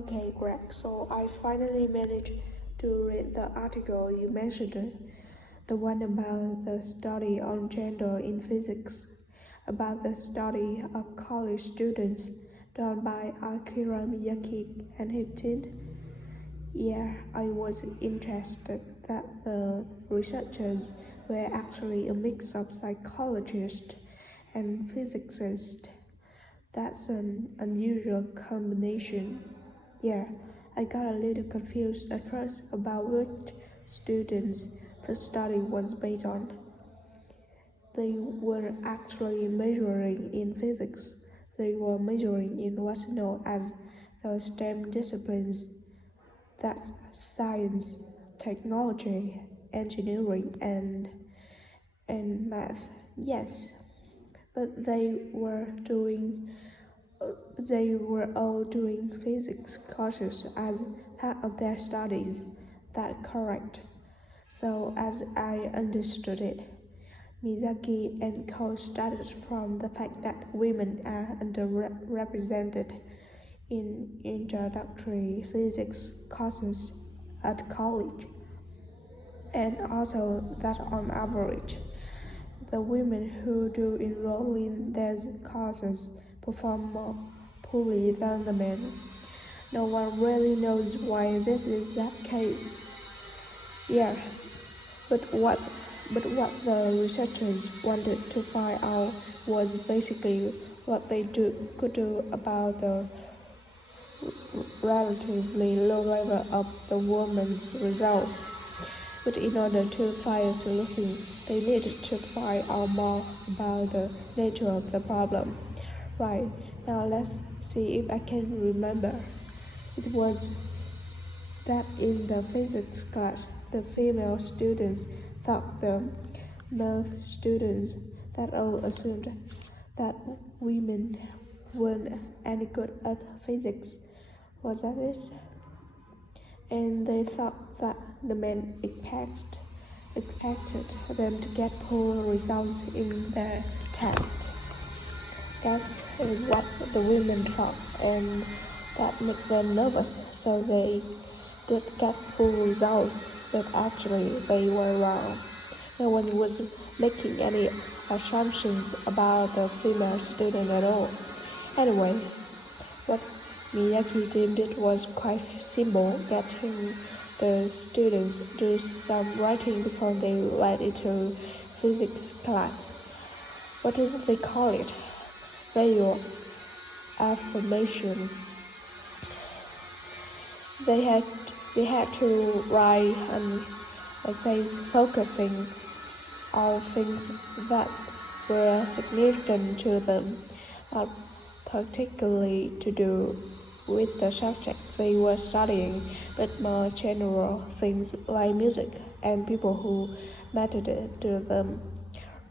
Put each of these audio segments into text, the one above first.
Okay, Greg, so I finally managed to read the article you mentioned, the one about the study on gender in physics, about the study of college students done by Akira Miyake and his team. Yeah, I was interested that the researchers were actually a mix of psychologists and physicists. That's an unusual combination. Yeah, I got a little confused at first about which students the study was based on. They were actually measuring in physics. They were measuring in what's known as the STEM disciplines. That's science, technology, engineering, and math. Yes, but they were all doing physics courses as part of their studies. That's correct. So, as I understood it, Miyake and co started from the fact that women are underrepresented in introductory physics courses at college, and also that on average, the women who do enroll in these courses perform more poorly than the men. No one really knows why this is that case. Yeah, but what what the researchers wanted to find out was basically what could do about the relatively low level of the women's results. But in order to find a solution, they needed to find out more about the nature of the problem. Right, now let's see if I can remember. It was that in the physics class, the female students thought the male students that all assumed that women weren't any good at physics. Was that it? And they thought that the men expected them to get poor results in their test. That's what the women thought, and that made them nervous, so they did get poor results, but actually they were wrong. No one was making any assumptions about the female student at all. Anyway, what Miyake team did was quite simple, getting the students do some writing before they went into physics class. What did they call it? Value affirmation. They had to write an essays focusing on things that were significant to them, not particularly to do with the subject they were studying, but more general things like music and people who mattered to them.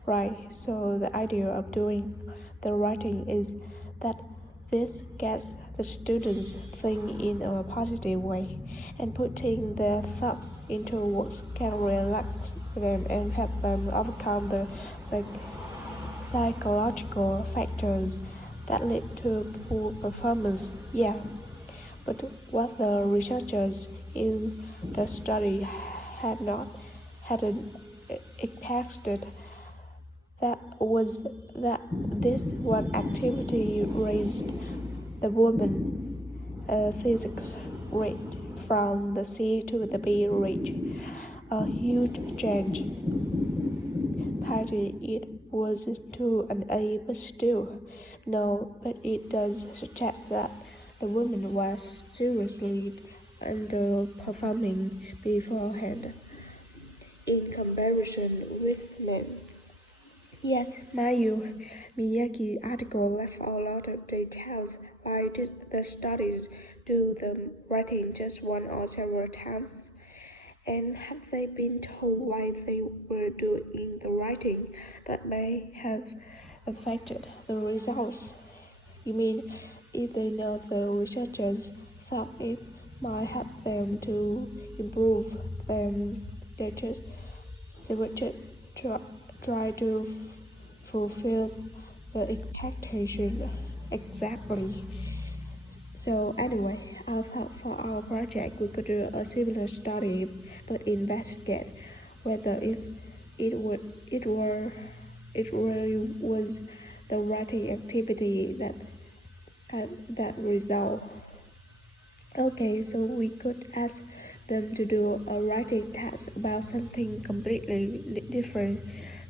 Right, so the idea of doing the writing is that this gets the students think in a positive way, and putting their thoughts into words can relax them and help them overcome the psychological factors that lead to poor performance. Yeah, but what the researchers in the study hadn't expected that was that this one activity raised the woman's physics rate from the C to the B rate, a huge change. Partly it was to an A, but still, no, but it does suggest that the woman was seriously underperforming beforehand in comparison with men. Yes, Mayu Miyake article left a lot of details. Why did the studies do the writing just one or several times? And had they been told why they were doing the writing that may have affected the results? You mean if they know the researchers thought it might help them to improve, then they would just try to fulfill the expectation exactly. So anyway, I thought for our project we could do a similar study, but investigate whether if it really was the writing activity that had that result. Okay, so we could ask them to do a writing test about something completely different,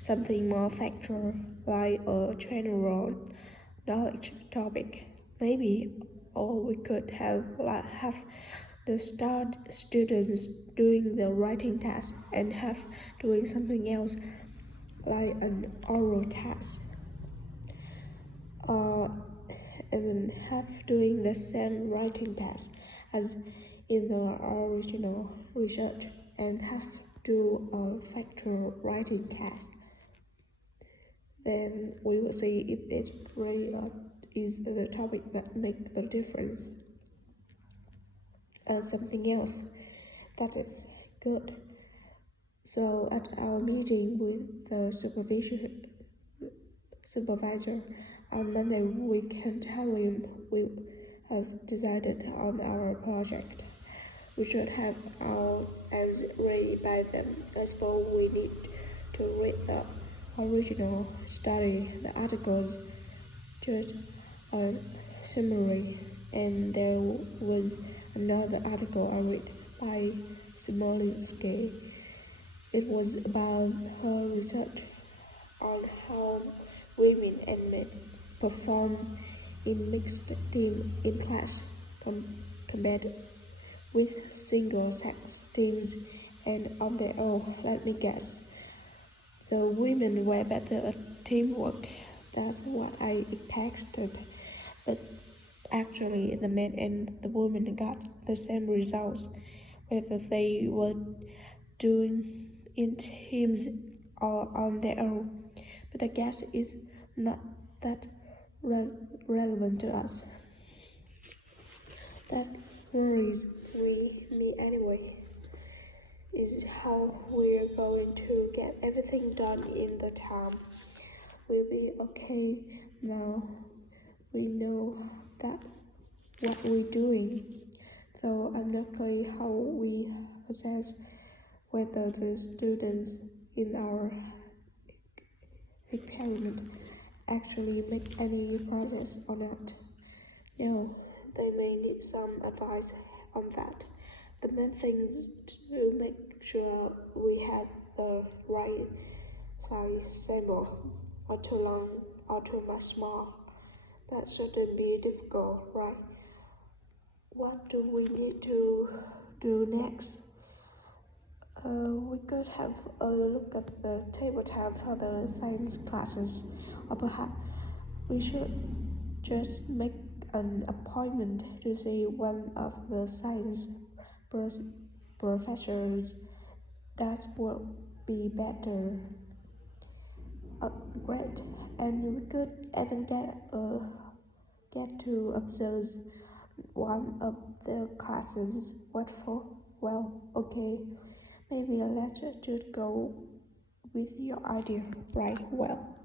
something more factual, like a general knowledge topic, maybe. Or we could have the students doing the writing test and have doing something else, like an oral test, or even have doing the same writing test as in the original research, and have do a factual writing test. Then we will see if it really is the topic that makes the difference. Something else that is good. So at our meeting with the supervisor on Monday, we can tell him we have decided on our project. We should have our answers ready by then. I suppose we need to read the original study, the articles, just a summary, and there was another article I read by Smolinski. It was about her research on how women and men perform in mixed team in class compared with single-sex teams, and on their own, let me guess, the women were better at teamwork. That's what I expected, but actually the men and the women got the same results, whether they were doing in teams or on their own. But I guess it's not that relevant to us. That worries me anyway, is how we're going to get everything done in the time. We'll be okay now. We know that what we're doing, so I'm not clear how we assess whether the students in our experiment actually make any progress or not. No, they may need some advice on that. The main thing is to make sure we have the right size sample, or too long or too much small. That shouldn't be difficult, right? What do we need to do next? We could have a look at the table tab for the science classes, or perhaps we should just make an appointment to see one of the science professors. That would be better. Great, and we could even get to observe one of the classes. What for? Well, okay, maybe let's just go with your idea, right? Well.